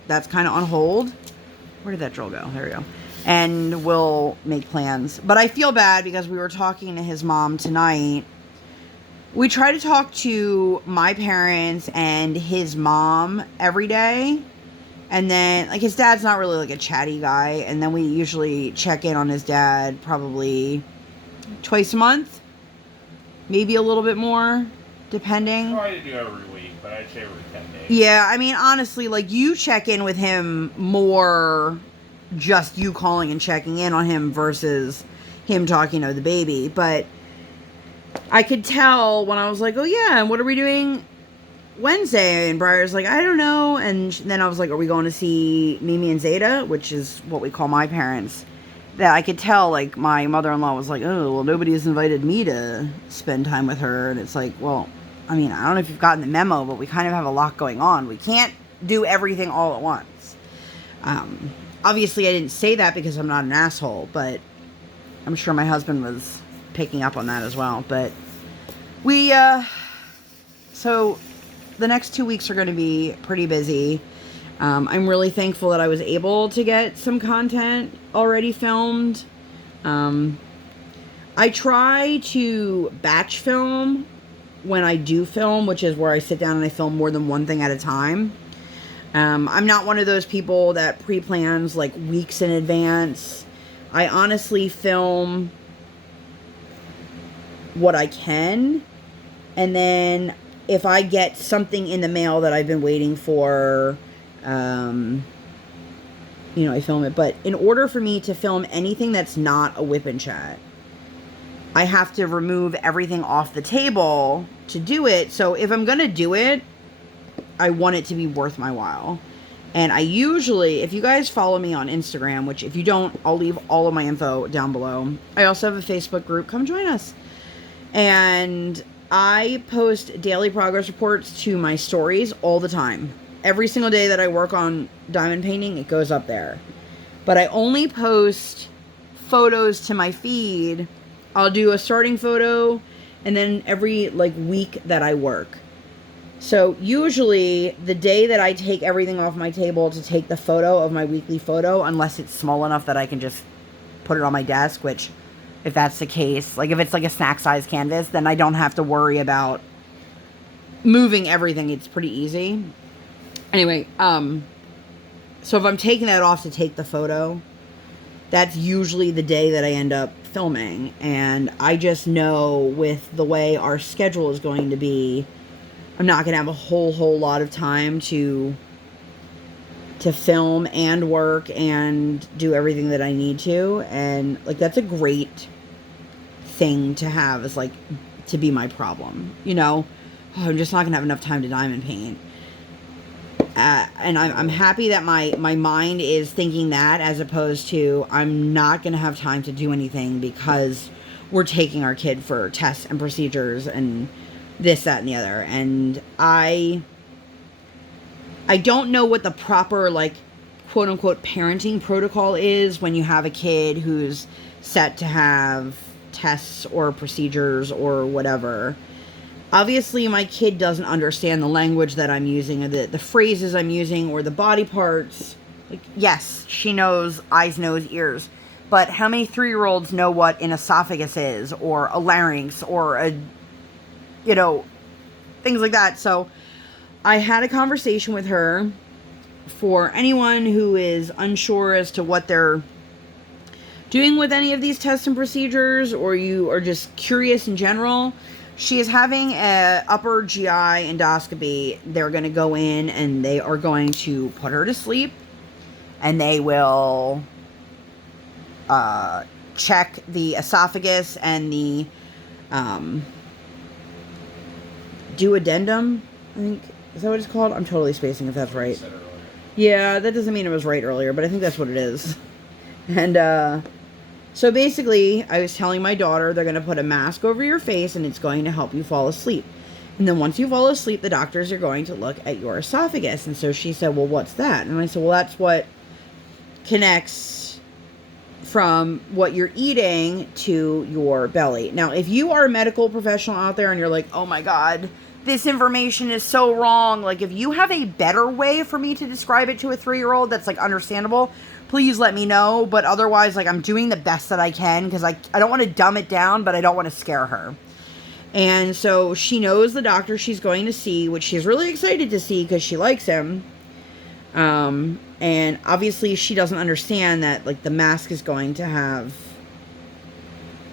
that's kind of on hold. Where did that drill go? There we go. And we'll make plans. But I feel bad because we were talking to his mom tonight. We try to talk to my parents and his mom every day. And then, like, his dad's not really, like, a chatty guy. And then we usually check in on his dad probably twice a month. Maybe a little bit more, depending. I try to do every week, but I'd say every 10 days. Yeah, I mean, honestly, like, you check in with him more, just you calling and checking in on him versus him talking to the baby. But I could tell when I was like, oh yeah, and what are we doing Wednesday? And Briar's like, I don't know. And then I was like, are we going to see Mimi and Zeta, which is what we call my parents? That I could tell, like, my mother-in-law was like, oh, well, nobody has invited me to spend time with her. And it's like, well, I mean, I don't know if you've gotten the memo, but we kind of have a lot going on. We can't do everything all at once. Obviously, I didn't say that because I'm not an asshole, but I'm sure my husband was picking up on that as well. But so the next 2 weeks are going to be pretty busy. I'm really thankful that I was able to get some content already filmed. I try to batch film when I do film, which is where I sit down and I film more than one thing at a time. I'm not one of those people that pre-plans, like, weeks in advance. I honestly film what I can, and then if I get something in the mail that I've been waiting for, I film it. But in order for me to film anything that's not a WIP Chat, I have to remove everything off the table to do it. So if I'm going to do it, I want it to be worth my while. And I usually, if you guys follow me on Instagram, which if you don't, I'll leave all of my info down below. I also have a Facebook group. Come join us. And I post daily progress reports to my stories all the time. Every single day that I work on diamond painting, it goes up there. But I only post photos to my feed. I'll do a starting photo and then every like week that I work. So usually the day that I take everything off my table to take the photo of my weekly photo, unless it's small enough that I can just put it on my desk, which if that's the case, like if it's like a snack size canvas, then I don't have to worry about moving everything. It's pretty easy. Anyway, so if I'm taking that off to take the photo, that's usually the day that I end up filming. And I just know with the way our schedule is going to be, I'm not going to have a whole lot of time to film and work and do everything that I need to. And like, that's a great thing to have, is like to be my problem, you know. Oh, I'm just not going to have enough time to diamond paint. And I'm happy that my mind is thinking that, as opposed to I'm not going to have time to do anything because we're taking our kid for tests and procedures and this, that, and the other. And I don't know what the proper, like, quote unquote parenting protocol is when you have a kid who's set to have tests or procedures or whatever. Obviously, my kid doesn't understand the language that I'm using, or the phrases I'm using, or the body parts. Like, yes, she knows eyes, nose, ears. But how many 3-year-olds know what an esophagus is, or a larynx, or a, you know, things like that. So I had a conversation with her. For anyone who is unsure as to what they're doing with any of these tests and procedures, or you are just curious in general, she is having a upper GI endoscopy. They're going to go in and they are going to put her to sleep, and they will check the esophagus and the duodenum, I think. Is that what it's called? I'm totally spacing if that's right. Yeah, that doesn't mean it was right earlier, but I think that's what it is. And so basically, I was telling my daughter they're going to put a mask over your face and it's going to help you fall asleep. And then once you fall asleep, the doctors are going to look at your esophagus. And so she said, well, what's that? And I said, well, that's what connects from what you're eating to your belly. Now, if you are a medical professional out there and you're like, oh my God, this information is so wrong. Like, if you have a better way for me to describe it to a 3-year-old that's like understandable, please let me know. But otherwise, like, I'm doing the best that I can because I don't want to dumb it down, but I don't want to scare her. And so she knows the doctor she's going to see, which she's really excited to see because she likes him. And obviously she doesn't understand that, like, the mask is going to have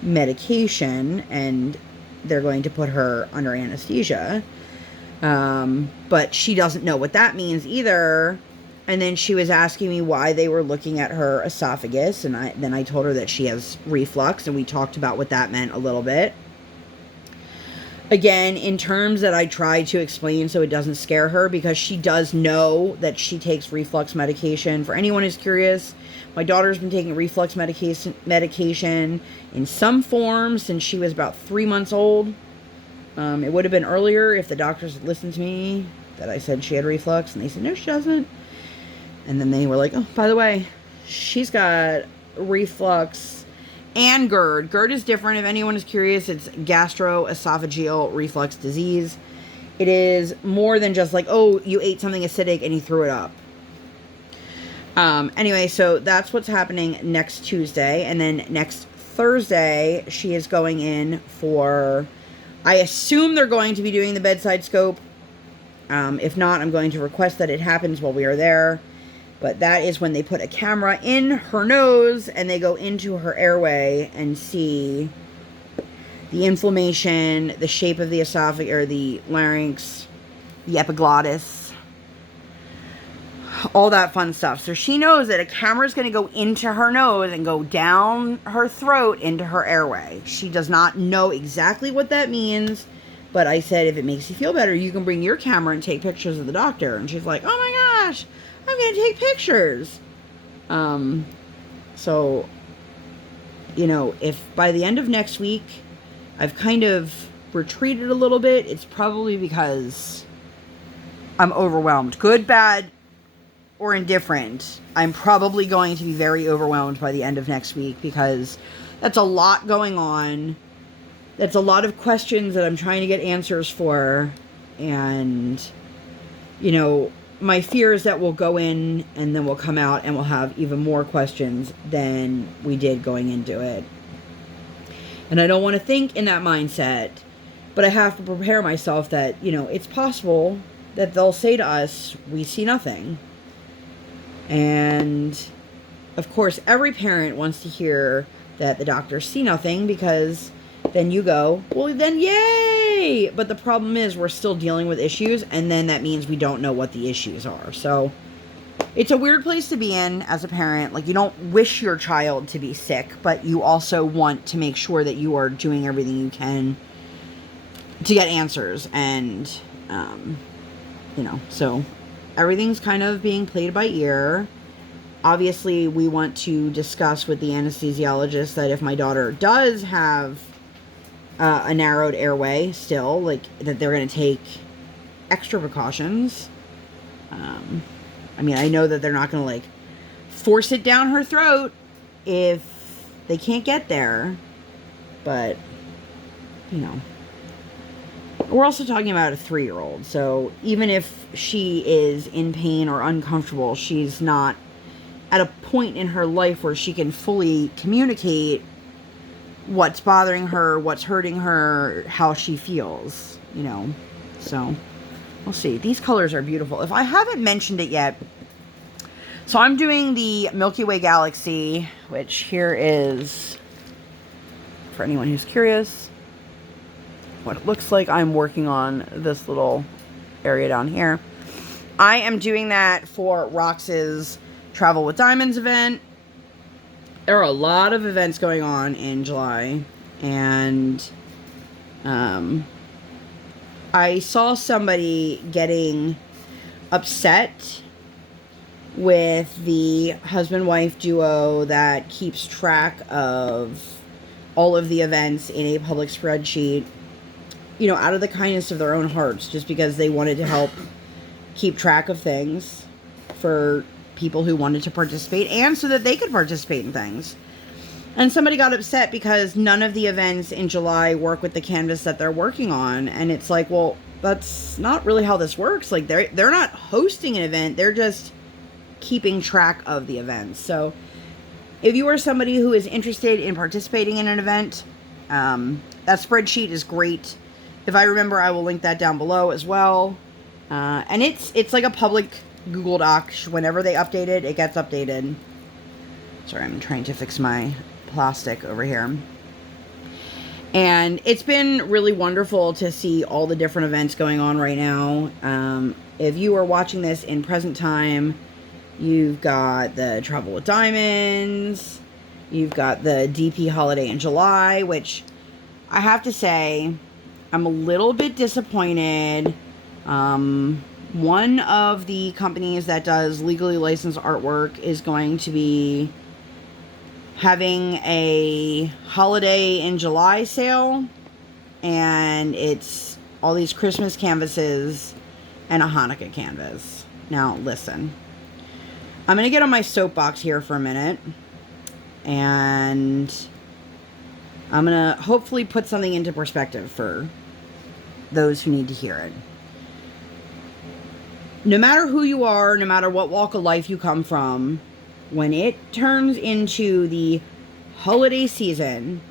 medication and they're going to put her under anesthesia. But she doesn't know what that means either. And then she was asking me why they were looking at her esophagus. And then I told her that she has reflux. And we talked about what that meant a little bit. Again, in terms that I tried to explain so it doesn't scare her. Because she does know that she takes reflux medication. For anyone who's curious, my daughter's been taking reflux medication in some form since she was about 3 months old. It would have been earlier if the doctors had listened to me that I said she had reflux. And they said, no, she doesn't. And then they were like, oh, by the way, she's got reflux and GERD. GERD is different. If anyone is curious, it's gastroesophageal reflux disease. It is more than just like, oh, you ate something acidic and you threw it up. Anyway, so that's what's happening next Tuesday. And then next Thursday, she is going in for, I assume they're going to be doing the bedside scope. If not, I'm going to request that it happens while we are there. But that is when they put a camera in her nose and they go into her airway and see the inflammation, the shape of the esophagus, or the larynx, the epiglottis, all that fun stuff. So she knows that a camera is going to go into her nose and go down her throat into her airway. She does not know exactly what that means, but I said, if it makes you feel better, you can bring your camera and take pictures of the doctor. And she's like, oh my gosh, I'm going to take pictures. So, you know, if by the end of next week, I've kind of retreated a little bit, it's probably because I'm overwhelmed. Good, bad, or indifferent, I'm probably going to be very overwhelmed by the end of next week, because that's a lot going on. That's a lot of questions that I'm trying to get answers for. And, you know, my fear is that we'll go in and then we'll come out and we'll have even more questions than we did going into it. And I don't want to think in that mindset, but I have to prepare myself that, you know, it's possible that they'll say to us, we see nothing. And, of course, every parent wants to hear that the doctors see nothing, because then you go, well, then yay! But the problem is we're still dealing with issues, and then that means we don't know what the issues are. So it's a weird place to be in as a parent. Like, you don't wish your child to be sick, but you also want to make sure that you are doing everything you can to get answers. And, you know, so everything's kind of being played by ear. Obviously, we want to discuss with the anesthesiologist that if my daughter does have a narrowed airway still, like, that they're going to take extra precautions. I mean, I know that they're not going to, like, force it down her throat if they can't get there. But, you know, we're also talking about a 3-year-old. So even if she is in pain or uncomfortable, she's not at a point in her life where she can fully communicate what's bothering her, what's hurting her, how she feels, you know. So we'll see. These colors are beautiful. If I haven't mentioned it yet, so I'm doing the Milky Way Galaxy, which here is, for anyone who's curious, what it looks like. I'm working on this little area down here. I am doing that for Rox's Travel with Diamonds event. There are a lot of events going on in July, and I saw somebody getting upset with the husband-wife duo that keeps track of all of the events in a public spreadsheet, you know, out of the kindness of their own hearts, just because they wanted to help keep track of things for people who wanted to participate, and so that they could participate in things. And somebody got upset because none of the events in July work with the canvas that they're working on. And it's like, well, that's not really how this works. Like, they're not hosting an event, they're just keeping track of the events. So if you are somebody who is interested in participating in an event, that spreadsheet is great. If I remember, I will link that down below as well. And it's like a public Google Doc. Whenever they update it, it gets updated. Sorry, I'm trying to fix my plastic over here. And it's been really wonderful to see all the different events going on right now. If you are watching this in present time, you've got the Travel with Diamonds, you've got the DP holiday in July, which I have to say, I'm a little bit disappointed. One of the companies that does legally licensed artwork is going to be having a holiday in July sale, and it's all these Christmas canvases and a Hanukkah canvas. Now, listen, I'm going to get on my soapbox here for a minute, and I'm going to hopefully put something into perspective for those who need to hear it. No matter who you are, no matter what walk of life you come from, when it turns into the holiday season,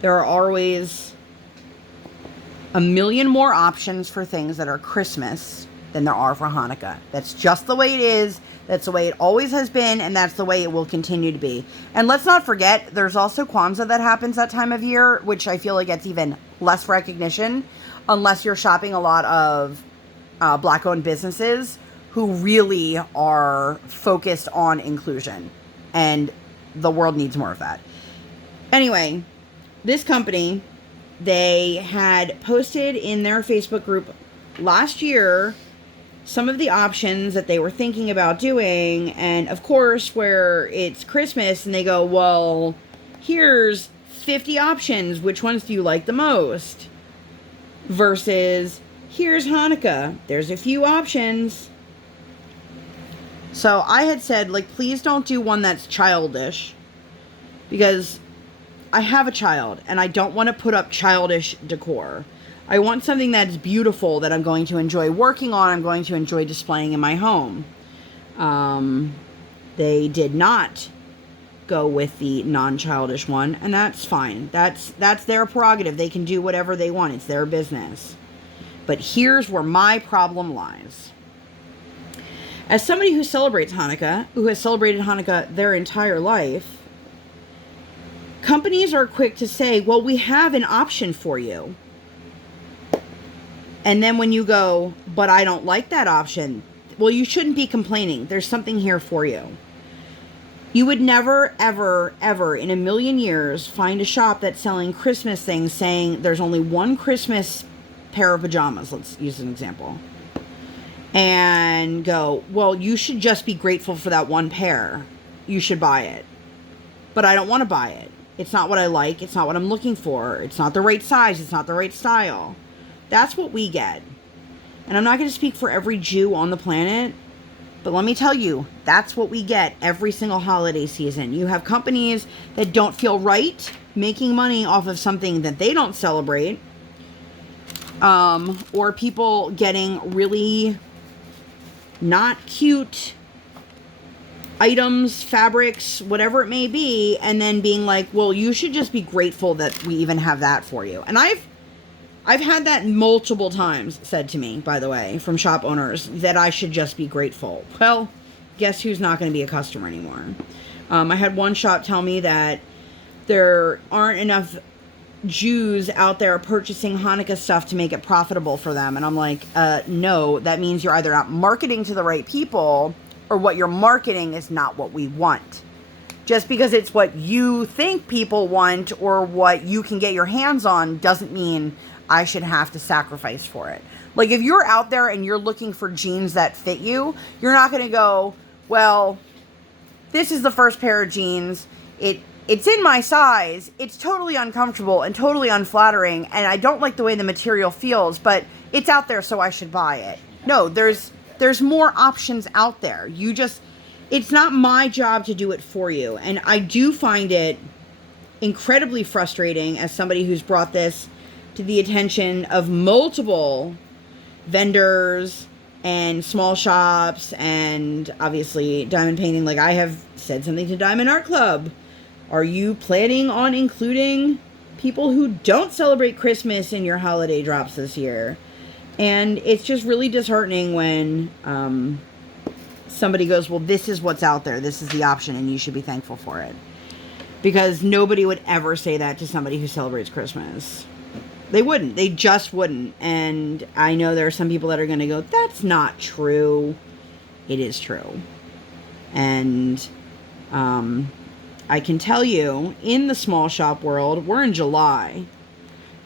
there are always a million more options for things that are Christmas than there are for Hanukkah. That's just the way it is. That's the way it always has been, and that's the way it will continue to be. And let's not forget, there's also Kwanzaa that happens that time of year, which I feel like gets even less recognition, unless you're shopping a lot of Black-owned businesses. who really are focused on inclusion. And the world needs more of that. Anyway, this company, they had posted in their Facebook group last year some of the options that they were thinking about doing. And of course, where it's Christmas and they go, well, here's 50 options. Which ones do you like the most? Versus, here's Hanukkah. There's a few options. So I had said, like, please don't do one that's childish. Because I have a child and I don't want to put up childish decor. I want something that's beautiful that I'm going to enjoy working on, I'm going to enjoy displaying in my home. They did not go with the non-childish one, and that's fine. That's their prerogative. They can do whatever they want. It's their business. But here's where my problem lies. As somebody who celebrates Hanukkah, who has celebrated Hanukkah their entire life, companies are quick to say, well, we have an option for you. And then when you go, but I don't like that option, well, you shouldn't be complaining. There's something here for you. You would never, ever, ever in a million years find a shop that's selling Christmas things saying there's only one Christmas pair of pajamas. Let's use an example. And go, well, you should just be grateful for that one pair. You should buy it. But I don't want to buy it. It's not what I like. It's not what I'm looking for. It's not the right size. It's not the right style. That's what we get. And I'm not going to speak for every Jew on the planet, but let me tell you, that's what we get every single holiday season. You have companies that don't feel right making money off of something that they don't celebrate, or people getting really not cute items, fabrics, whatever it may be, and then being like, well, you should just be grateful that we even have that for you. And I've had that multiple times said to me, by the way, from shop owners, that I should just be grateful. Well, guess who's not going to be a customer anymore? I had one shop tell me that there aren't enough Jews out there purchasing Hanukkah stuff to make it profitable for them. And I'm like, no, that means you're either not marketing to the right people, or what you're marketing is not what we want. Just because it's what you think people want or what you can get your hands on doesn't mean I should have to sacrifice for it. Like, if you're out there and you're looking for jeans that fit you, you're not going to go, well, this is the first pair of jeans. It's in my size. It's totally uncomfortable and totally unflattering, and I don't like the way the material feels, but it's out there, so I should buy it. No, there's more options out there. It's not my job to do it for you. And I do find it incredibly frustrating as somebody who's brought this to the attention of multiple vendors and small shops and obviously diamond painting. Like, I have said something to Diamond Art Club. Are you planning on including people who don't celebrate Christmas in your holiday drops this year? And it's just really disheartening when somebody goes, well, this is what's out there. This is the option, and you should be thankful for it. Because nobody would ever say that to somebody who celebrates Christmas. They wouldn't. They just wouldn't. And I know there are some people that are going to go, that's not true. It is true. And I can tell you, in the small shop world, we're in July.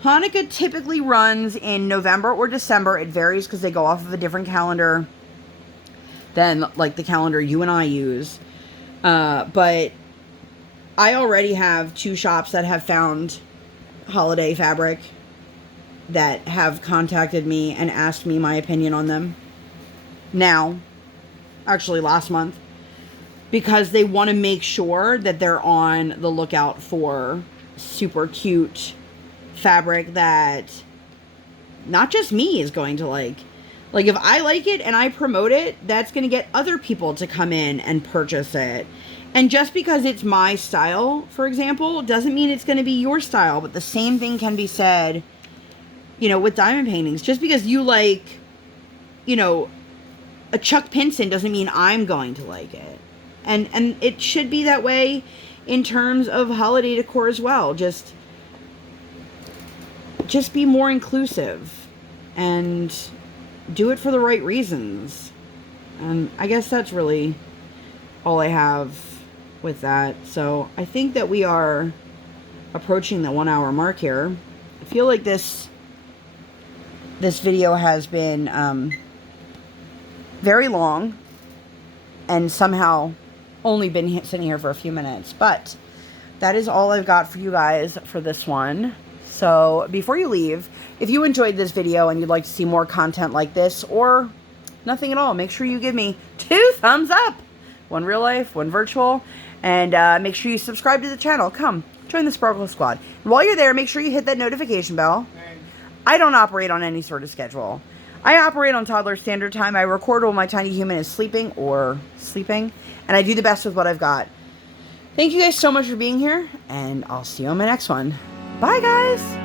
Hanukkah typically runs in November or December. It varies because they go off of a different calendar than like the calendar you and I use. But I already have 2 shops that have found holiday fabric that have contacted me and asked me my opinion on them. Now, actually last month, because they want to make sure that they're on the lookout for super cute fabric that not just me is going to like. Like, if I like it and I promote it, that's going to get other people to come in and purchase it. And just because it's my style, for example, doesn't mean it's going to be your style. But the same thing can be said, with diamond paintings. Just because you like, a Chuck Pinson doesn't mean I'm going to like it. And it should be that way in terms of holiday decor as well. Just be more inclusive and do it for the right reasons. And I guess that's really all I have with that. So I think that we are approaching the 1 hour mark here. I feel like this video has been very long and somehow only been sitting here for a few minutes. But that is all I've got for you guys for this one. So before you leave, if you enjoyed this video and you'd like to see more content like this or nothing at all, make sure you give me 2 thumbs up. One real life, one virtual. And make sure you subscribe to the channel. Come, join the Sparkle Squad. And while you're there, make sure you hit that notification bell. I don't operate on any sort of schedule. I operate on toddler standard time. I record while my tiny human is sleeping or sleeping. And I do the best with what I've got. Thank you guys so much for being here. And I'll see you on my next one. Bye, guys.